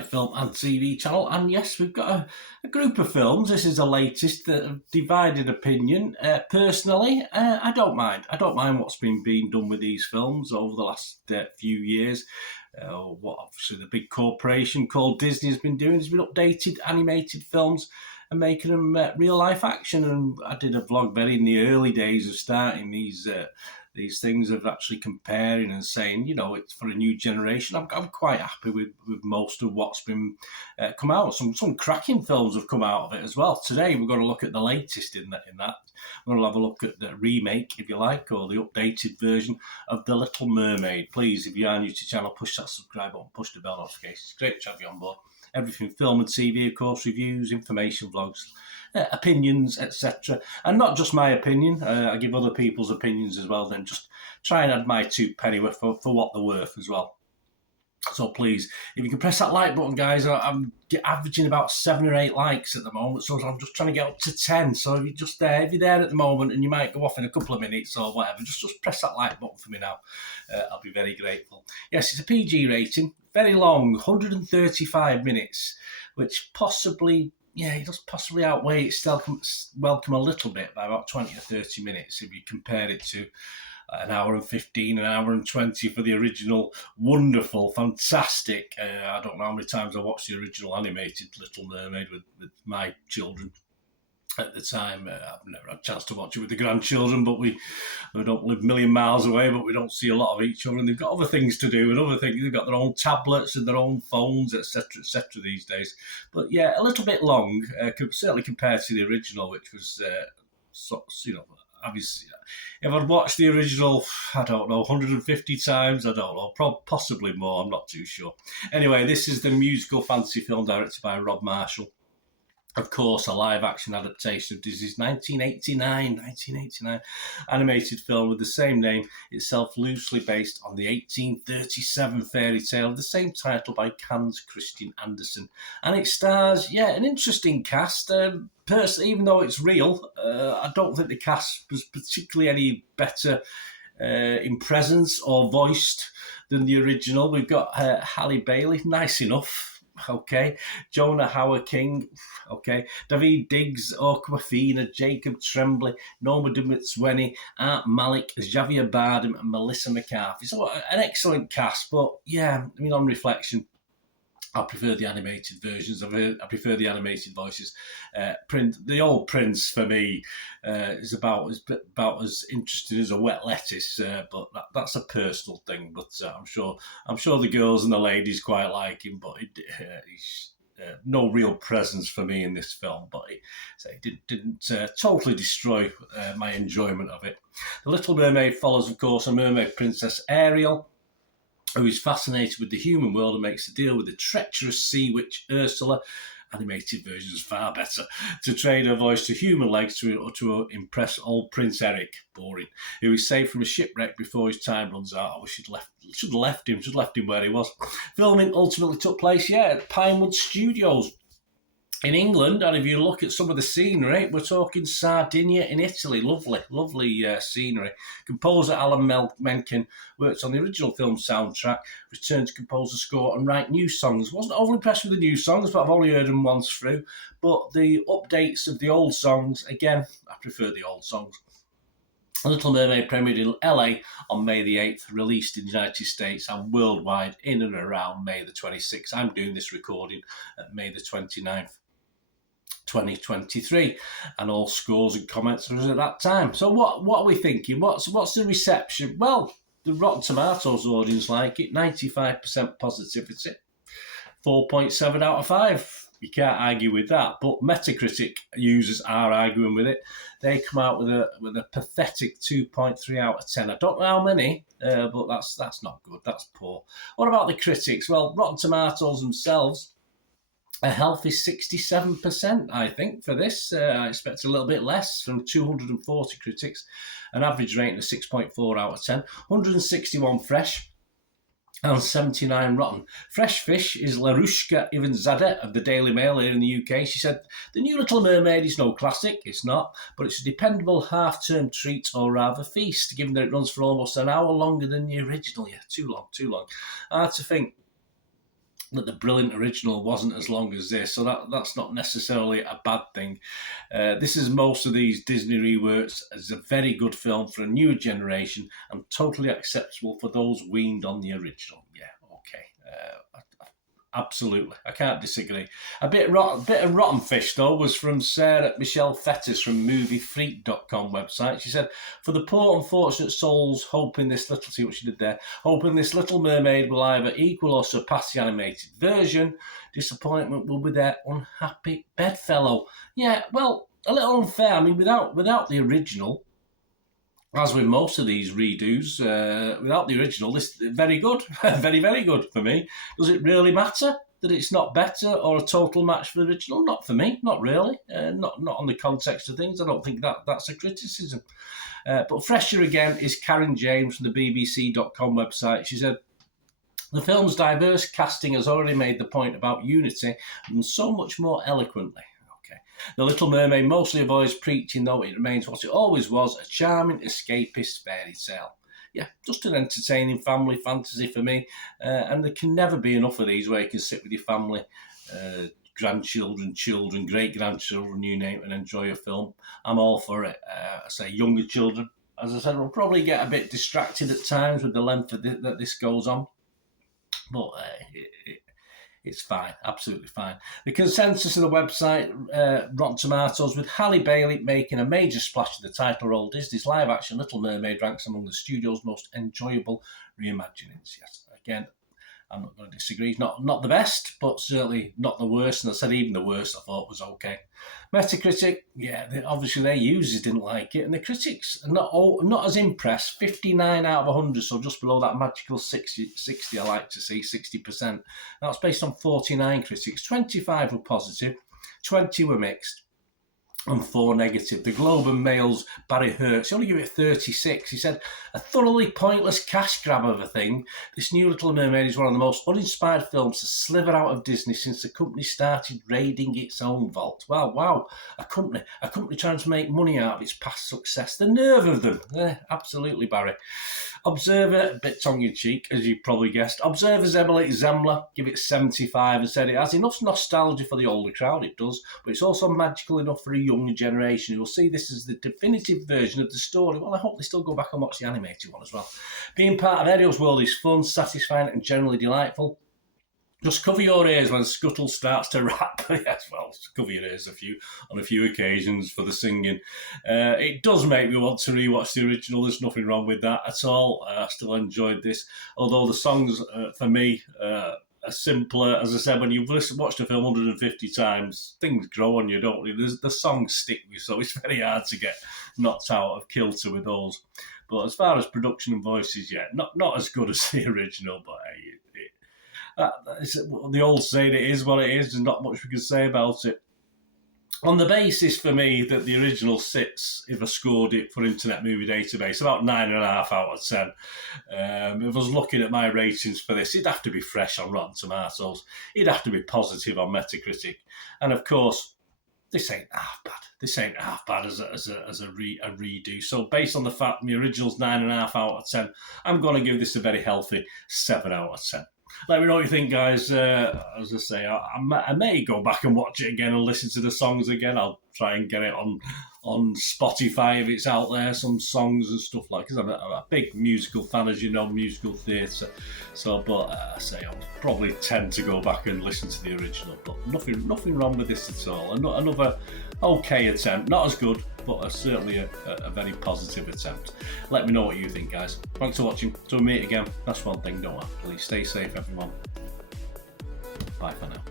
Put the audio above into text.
my film and TV channel. And yes, we've got a group of films. This is the latest that have divided opinion. Personally, I don't mind. I don't mind what's been being done with these films over the last few years. What obviously the big corporation called Disney has been doing has been updated animated films and making them real life action. And I did a vlog very in the early days of starting these things, of actually comparing and saying, you know, it's for a new generation. I'm quite happy with most of what's been come out. Some cracking films have come out of it as well. Today we're going to look at the latest in that. We're going to have a look at the remake, if you like, or the updated version of The Little Mermaid. Please, if you are new to the channel, push that subscribe button, push the bell notification. It's great to have you on board. Everything film and TV, of course, reviews, information vlogs, opinions, etc. And not just my opinion. I give other people's opinions as well. Then just try and add my 2 penny worth for what they're worth as well. So please, if you can press that like button, guys. I'm averaging about 7 or 8 likes at the moment, so I'm just trying to get up to 10. So if you're there at the moment, and you might go off in a couple of minutes or whatever, just press that like button for me now. I'll be very grateful. Yes, it's a PG rating, very long, 135 minutes, which possibly, it does possibly outweigh its welcome a little bit by about 20 or 30 minutes if you compare it to an hour and 15, an hour and 20 for the original wonderful, fantastic. I don't know how many times I watched the original animated Little Mermaid with my children at the time. I've never had a chance to watch it with the grandchildren, but we don't live a million miles away, but we don't see a lot of each other, and they've got other things to do and other things. They've got their own tablets and their own phones, etc., these days. But yeah, a little bit long, certainly compared to the original, which was, obviously, if I'd watched the original, I don't know, 150 times, I don't know, possibly more, I'm not too sure. Anyway, this is the musical fantasy film directed by Rob Marshall. Of course, a live-action adaptation of Disney's 1989 animated film with the same name, itself loosely based on the 1837 fairy tale of the same title by Hans Christian Andersen. And it stars, an interesting cast. Personally, even though it's real, I don't think the cast was particularly any better in presence or voiced than the original. We've got Halle Bailey, nice enough. Okay, Jonah Hauer-King, okay, David Diggs, Awkwafina, Jacob Tremblay, Noma Dumatsweni, Art Malik, Javier Bardem, and Melissa McCarthy. So an excellent cast, but on reflection, I prefer the animated versions. I prefer the animated voices. The old Prince for me is about as interesting as a wet lettuce, but that's a personal thing. But I'm sure the girls and the ladies quite like him. But he's no real presence for me in this film. But it didn't totally destroy my enjoyment of it. The Little Mermaid follows, of course, a mermaid princess, Ariel, who is fascinated with the human world and makes a deal with the treacherous sea witch Ursula. Animated version is far better. To trade her voice to human legs to impress old Prince Eric, boring, who is saved from a shipwreck before his time runs out. I wish should have left him where he was. Filming ultimately took place, at Pinewood Studios in England, and if you look at some of the scenery, we're talking Sardinia in Italy. Lovely scenery. Composer Alan Menken worked on the original film soundtrack, returned to compose the score and write new songs. Wasn't overly impressed with the new songs, but I've only heard them once through. But the updates of the old songs, again, I prefer the old songs. Little Mermaid premiered in LA on May the 8th, released in the United States and worldwide in and around May the 26th. I'm doing this recording at May the 29th. 2023, and all scores and comments was at that time. So what are we thinking? What's the reception? Well, the Rotten Tomatoes audience like it, 95% positivity, 4.7 out of 5. You can't argue with that. But Metacritic users are arguing with it. They come out with a pathetic 2.3 out of 10. I don't know how many, but that's not good. That's poor. What about the critics? Well, Rotten Tomatoes themselves, a healthy 67%, I think, for this. I expect a little bit less from 240 critics. An average rating of 6.4 out of 10. 161 fresh and 79 rotten. Fresh fish is Larushka Ivanzadeh of the Daily Mail here in the UK. She said, "The new Little Mermaid is no classic, it's not, but it's a dependable half-term treat, or rather feast, given that it runs for almost an hour longer than the original." Yeah, too long. Hard to think. that the brilliant original wasn't as long as this, so that's not necessarily a bad thing. This is most of these Disney reworks as a very good film for a newer generation and totally acceptable for those weaned on the original. Yeah, okay. Absolutely, I can't disagree. A bit of rotten fish though was from Sarah Michelle Fetters from MovieFreak.com website. She said, "For the poor unfortunate souls hoping this little," see what she did there, "hoping this Little Mermaid will either equal or surpass the animated version, disappointment will be their unhappy bedfellow." Yeah, well, a little unfair. I mean, without the original, as with most of these redos, without the original, this is very good, very, very good for me. Does it really matter that it's not better or a total match for the original? Not for me, not really. Not on the context of things. I don't think that's a criticism. But fresher again is Karen James from the BBC.com website. She said, "The film's diverse casting has already made the point about unity and so much more eloquently. The Little Mermaid mostly avoids preaching, though it remains what it always was, a charming, escapist fairy tale." Yeah, just an entertaining family fantasy for me. And there can never be enough of these where you can sit with your family, grandchildren, children, great-grandchildren, you name it, and enjoy a film. I'm all for it. I say younger children, as I said, will probably get a bit distracted at times with the length of that this goes on. But it's fine, absolutely fine. The consensus of the website, Rotten Tomatoes, with Halle Bailey making a major splash to the title role, Disney's live-action Little Mermaid ranks among the studio's most enjoyable reimaginings. Yes, again, I'm not going to disagree. Not the best, but certainly not the worst. And I said even the worst I thought was okay. Metacritic, yeah, obviously their users didn't like it, and the critics are not as impressed. 59 out of 100, so just below that magical 60 I like to see, 60%. That's based on 49 critics. 25 were positive, 20 were mixed, and 4 negative. The Globe and Mail's Barry Hertz, he only gave it 36. He said, "A thoroughly pointless cash grab of a thing. This new Little Mermaid is one of the most uninspired films to slither out of Disney since the company started raiding its own vault." Wow. A company trying to make money out of its past success. The nerve of them. Absolutely, Barry. Observer, a bit tongue-in-cheek, as you probably guessed. Observer's Emily Zemler give it 75 and said it has enough nostalgia for the older crowd, it does, but it's also magical enough for a younger generation who will see this as the definitive version of the story. Well, I hope they still go back and watch the animated one as well. Being part of Ariel's world is fun, satisfying and generally delightful. Just cover your ears when Scuttle starts to rap. Yes, well, cover your ears on a few occasions for the singing. It does make me want to rewatch the original. There's nothing wrong with that at all. I still enjoyed this. Although the songs, for me, are simpler. As I said, when you've watched the film 150 times, things grow on you, don't they? The songs stick with you, so it's very hard to get knocked out of kilter with those. But as far as production and voices, yeah, not as good as the original, but the old saying, it is what it is. There's not much we can say about it. On the basis for me that the original sits, if I scored it for Internet Movie Database, about 9.5 out of 10. If I was looking at my ratings for this, it'd have to be fresh on Rotten Tomatoes. It'd have to be positive on Metacritic. And of course, this ain't half bad. This ain't half bad as a redo. So based on the fact my original's 9.5 out of 10, I'm going to give this a very healthy 7 out of 10. Let me know what you think, guys. As I say, I may go back and watch it again and listen to the songs again. I'll try and get it on Spotify if it's out there, some songs and stuff like that. Because I'm a big musical fan, as you know, musical theatre. So, but I say I'll probably tend to go back and listen to the original. But nothing wrong with this at all. Another okay attempt. Not as good, but certainly a very positive attempt. Let me know what you think, guys. Thanks for watching. Till we meet again, that's one thing, don't I? Please stay safe, everyone. Bye for now.